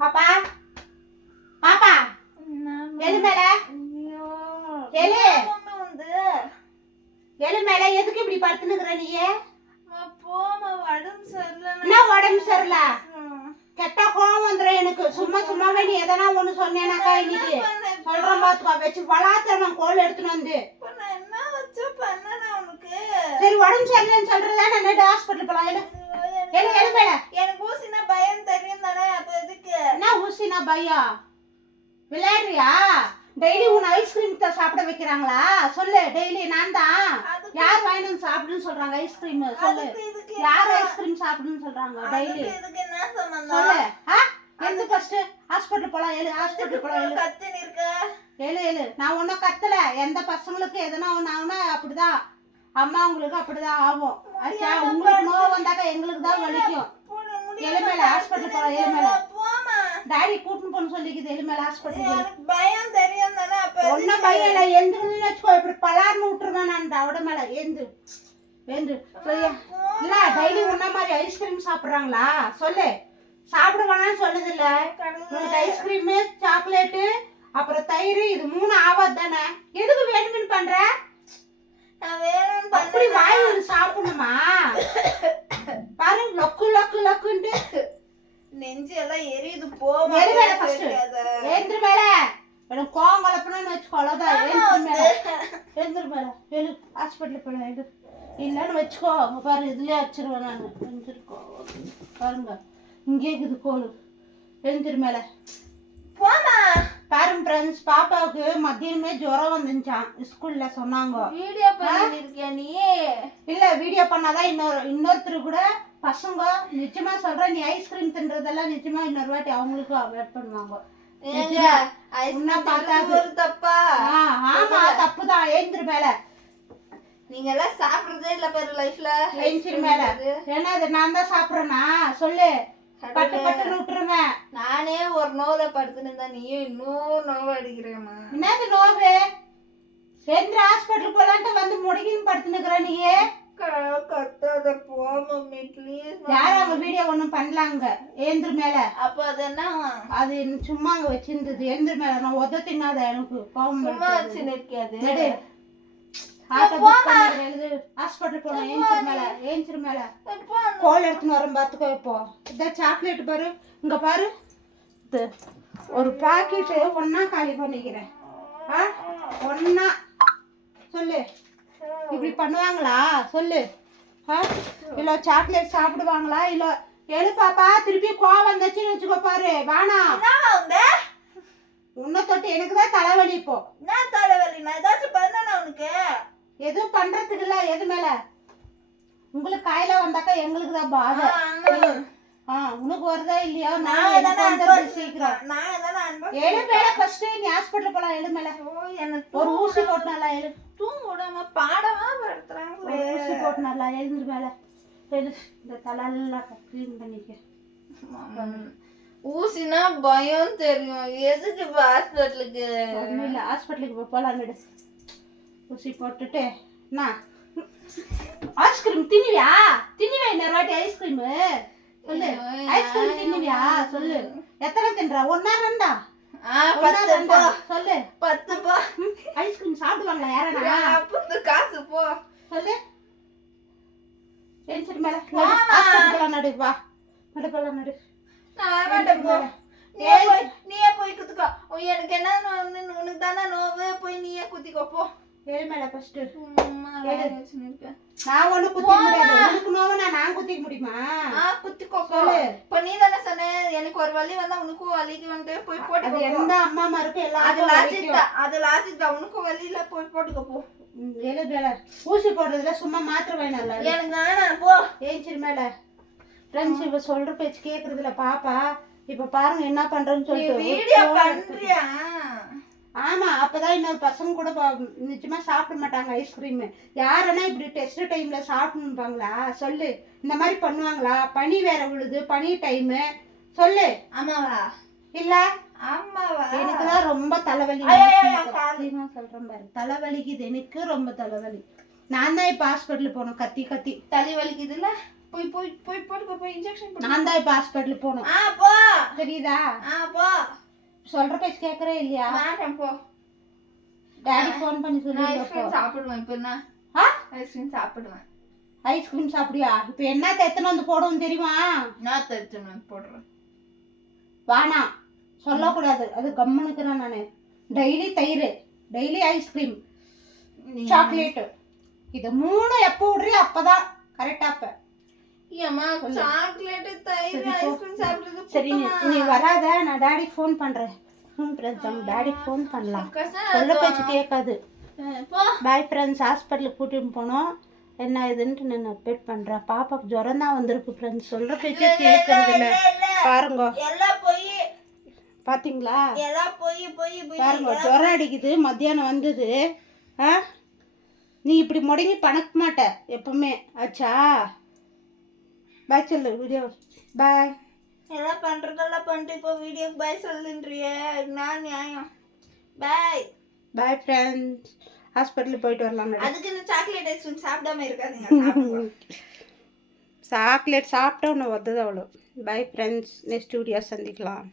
பாப்பா பாப்பா எழு மேல எழு எழு மேல எதுக்கு இப்படி படுத்துனுக்குற நீ? என்ன உடம்பு சரியில்ல? கெட்ட கோவம் வந்துடும் எனக்கு. சும்மாவே நீ எதனா ஒண்ணு சொன்னேனாக்கா இன்னைக்கு சொல்றேன் பாத்துக்கோ. வச்சு வளாத்தேன் கோல் எடுத்துன்னு வந்து. சரி உடம்பு சரியில்லைன்னு சொல்றதா நான் ஹாஸ்பிட்டல் போலாம். எழு எழு எழு மேல. எனக்கு ஊசினா பயம் தெரியும் தானே, அப்ப எதுக்கு? என்ன ஊசினா பயம்? விளையாடுறியா? டெய்லி உன் ஐஸ்கிரீம் தான் சாப்பிட வைக்கிறாங்களா? சொல்லு. டெய்லி நான் தான். யார் வாங்கிட்டு சாப்பிடுன்னு சொல்றாங்க ஐஸ்கிரீம்? சொல்லு. யார் ஐஸ்கிரீம் சாப்பிடுன்னு சொல்றாங்க டெய்லி? சொல்லு. எந்த ஃபர்ஸ்ட் ஹாஸ்பிட்டல் போலாம். எழு ஹாஸ்பிட்டல் போலாம். எழு கத்தினு இருக்க. எழு எழு. நான் ஒன்னும் கத்தல. எந்த பசங்களுக்கு எதனா ஒண்ணு ஆகுனா அப்படிதான். அம்மா உங்களுக்கு அப்படிதான் ஆகும். ஆச்சா? உங்களுக்கு நோய் வந்தாக்கா எங்களுக்கு தான் வலிக்கும். எழு மேல ஹாஸ்பிட்டல் போலாம். எழு மேல. டாடி கூட்டின்னு போன்னு சொல்லிக்குது. எழு மேல ஹாஸ்பிட்டல். பயம் தெரியும் தானே, அப்ப ஒன்னும் பயம் இல்ல. எந்திரன்னு வச்சுக்கோ. இப்படி பலார்னு விட்டுருவேன் நான் அவட மேல. எந்து எந்து சொல்லியா? இல்ல டெய்லி உன்ன மாதிரி ஐஸ்கிரீம் சாப்பிடுறாங்களா? சொல்லு. சாப்பிடுவானான்னு சொல்லுது இல்ல. உனக்கு ஐஸ்கிரீமு சாக்லேட்டு அப்புறம் தயிர் இது 3 ஆவாது தானே? எதுக்கு வேணும்னு பண்ற? அப்படி வாய் ஒரு சாப்பிடணுமா? பாரு லொக்கு லொக்கு லொக்குன்ட்டு நெஞ்சு எல்லாம் எரியுது. போமா ஏந்திர மேல. எனக்கு கோவம் கலப்பணும்னு வச்சுக்கோதான். ஏந்திர மேல. எழு ஹாஸ்பிட்டல் போல. எழு இல்லன்னு வச்சுக்கோ. அங்க பாரு இதுலயே அடிச்சிருவேன் நான். எழுந்திருக்கோ பாருங்க இங்கே இருக்குது கோல். எழுந்திர மேல. போமா. பாருங்க ஃப்ரெண்ட்ஸ், பாப்பாவுக்கு மத்தியானமே ஜுரம் வந்துச்சான். ஸ்கூல்ல சொன்னாங்க. வீடியோ பண்ணிருக்கியா நீ? இல்ல வீடியோ பண்ணாதான் இன்னொருத்தர் கூட பசங்க நிச்சயமா சொல்றேன். நீ ஐஸ்கிரீம் தின்றதெல்லாம் நிச்சயமா இன்னொரு வாட்டி அவங்களுக்கு அவாய்ட் பண்ணுவாங்க. தப்பா? ஆமா தப்புதான். எழுந்திர மேல. நீங்க எல்லாம் சாப்பிடுறதே இல்ல பாரு லைஃப்ல. எழுந்திர மேல. ஏன்னா அது நான் தான் சாப்பிடுறேனா? சொல்லு. பட்டு பட்டுன்னு விட்டுருங்க. நானே ஒரு நோவை படுத்துன்னு நீயும் இன்னொரு நோவை அடிக்கிறேம்மா. என்னது நோவு? எந்த ஹாஸ்பிட்டல் போலான்ட்டு வந்து முடிக்கின்னு படுத்துனுக்குற நீ? கத்தாத போ மம்மி ப்ளீஸ். யாரும் அவங்க வீடியோ ஒண்ணும் பண்ணலாங்க. ஏந்திர மேல. அப்ப அது என்ன? அது சும்மா அங்க வச்சிருந்தது. ஏந்திர மேல. நான் உத தின்னாத எனக்கு கோவம். சும்மா வச்சுன்னு இருக்காது. ஹாஸ்பிட்டல் போனோம். ஏந்திர மேல. ஏந்திர மேல. கோல் எடுத்துன்னு வரோம் பாத்துக்கோ. இப்போ இதான் சாக்லேட் பாரு. இங்க பாரு. ஒரு பாக்கெட்டு ஒன்னா காலி பண்ணிக்கிறேன். ஒன்னா சொல்லு. இப்படி பண்ணுவாங்களா? சொல்லு. இல்ல சாக்லேட் சாப்பிடுவாங்களா? இல்ல எழு பாப்பா. திருப்பி கோவம் வந்துச்சுன்னு வச்சுக்கோ பாரு. வேணாம். உன்னை தொட்டு எனக்கு தான் தலைவலி. இப்போ என்ன தலைவலி? நான் ஏதாச்சும் பண்ணனா உனக்கு? எதுவும் பண்றதுக்கு இல்ல. எது மேல? உங்களுக்கு காயில வந்தாக்கா எங்களுக்கு தான் பாதை. உனக்கு வருதா இல்லையா? சீக்கிரம் எழு மேல. ஃபர்ஸ்ட் நீ ஹாஸ்பிட்டல் போலாம். எழு மேல. ஒரு ஊசி போட்டு நல்லா எழு. தூங்க விடாம பாடமா படுத்துறாங்க. ஊசி போட்டு நல்லா எழுந்து மேல. எழு. இந்த தலையெல்லாம் க்ளீன் பண்ணிக்க. ஊசினா பயம் தெரியும். எதுக்கு இப்ப ஹாஸ்பிட்டலுக்கு? இல்ல ஹாஸ்பிட்டலுக்கு போலாம். நடு ஊசி போட்டுட்டு நான் ஐஸ்கிரீம் தின்னுவியா? தின்னுவியா இன்னொரு வாட்டி ஐஸ்கிரீம்? சொல்லு. ஐஸ்கிரீம் தின்னுவியா? சொல்லு. எத்தனை தின்றா? 1 2? 10 சொல்லு. 10 ஐஸ்கிரீம் சாப்பிடுவாங்களா யாரா? காசு போ. சொல்லு. டென்ஷன் மேல. ஹாஸ்பிட்டல் நடு. வா நடு போலாம். நடு. நான் வரமாட்டேன் போ. நீயே போய் குத்திக்கோ. எனக்கு என்ன உனக்கு தானே நோவு. போய் நீயே குத்திக்கோ போ. ஏழு மேல ஃபர்ஸ்ட். நான் ஒண்ணு குத்திக்க முடியாது. உனக்கு நோவுனா நான் குத்திக்க முடியுமா? குத்திக்கோ. இப்ப நீ தானே சொன்ன எனக்கு ஒரு வலி வந்தா உனக்கும் வலிக்கு வந்து போய் போட்டுக்கோ. அது எந்த அம்மா மாருக்கு எல்லாம் அது லாஜிக் தான். உனக்கும் வலி இல்ல போய் போட்டுக்கோ போ. ஏழு மேல. ஊசி போடுறதுல சும்மா மாத்திரை வேணாம்ல. எனக்கு வேணாம் போ. ஏஞ்சிரு மேல. ஃப்ரெண்ட்ஸ் இப்ப சொல்ற பேச்சு கேக்குறதுல பாப்பா. இப்ப பாருங்க என்ன பண்றேன்னு சொல்லிட்டு வீடியோ பண்றியா? ஆமா அப்பதான் இன்னொரு பசங்க கூட நிச்சயமா சாப்பிட மாட்டாங்க ஐஸ்கிரீம். யாருன்னா இப்படி டெஸ்ட் டைம்ல சாப்பிடணும்பாங்களா? சொல்லு. இந்த மாதிரி பண்ணுவாங்களா? பனி வேற விழுது. பனி டைம். சொல்லு. ஆமாவா? இல்ல ஆமாவா? எனக்குதான் ரொம்ப தலைவலி. சொல்றேன் பாரு. தலைவலிக்குது. எனக்கு ரொம்ப தலைவலி. நான் தான் இப்ப ஹாஸ்பிட்டல் போனோம். கத்தி கத்தி தலை வலிக்குதுல்ல. போய் போய் போய் போட்டுக்கோ. போய் இன்ஜெக்ஷன் போடு. நான் தான் இப்ப ஹாஸ்பிட்டல் போனோம். போ. தெரியுதா? போ. சொல்ற பேச்சு கேட்கறே இல்லையா? வேண்டாம் போ. டாடி ஃபோன் பண்ணி சொல்லி ஐஸ்கிரீம் சாப்பிடுவேன் இப்போ. என்ன ஐஸ்கிரீம் சாப்பிடுவேன். ஐஸ்கிரீம் சாப்பிடுவியா? இப்போ என்ன எத்தனை வந்து போடுவோம் தெரியுமா? நான் எத்தனை போடுறேன். வானா சொல்லக்கூடாது, அது கம்முனுக்குறேன் நான். டெய்லி தயிர், டெய்லி ஐஸ்கிரீம், சாக்லேட்டு, இது 3 எப்போ விடுறியோ அப்பதான் கரெக்டா. அப்ப ஏமா சாக்லேட் தயிர் ஐஸ்கிரீம் சாப்பிடுறது சரி, நீ வராத, நான் டாடி ஃபோன் பண்றேன். டாடி ஃபோன் பண்ணலாம், சொல்ல பேச்சு கேட்காது. பாய் ஃப்ரெண்ட்ஸ், ஹாஸ்பிட்டலுக்கு கூட்டிட்டு போனோம். என்ன இதுன்ட்டு நான் அப்டேட் பண்றேன். பாப்பாக்கு ஜுரம் தான் வந்திருக்கு ஃப்ரெண்ட்ஸ், சொல்ற பேச்சே கேட்கறது இல்லை. பாருங்க, எல்லாம் போய் பாத்தீங்களா? எல்லாம் போய் பாருங்க, ஜுரம் அடிக்குது. மத்தியானம் வந்தது. நீ இப்படி முடங்கி பணக்க மாட்ட எப்பவுமே. ஆச்சா? பாய் சொல்லு, வீடியோ பாய். எல்லாம் பண்றதெல்லாம் பண்ணிட்டு இப்போ வீடியோக்கு பாய் சொல்லுன்றியே, நான் நியாயம். பாய் பாய் ஃப்ரெண்ட்ஸ், ஹாஸ்பிட்டலுக்கு போயிட்டு வரலாம். அதுக்கு இந்த சாக்லேட் ஐஸ்கிரீம் சாப்பிடாம இருக்காதீங்க. சாக்லேட் சாப்பிட்டா ஒன்று வந்தது அவ்வளோ. பாய் ஃப்ரெண்ட்ஸ், நெக்ஸ்ட் வீடியோ சந்திக்கலாம்.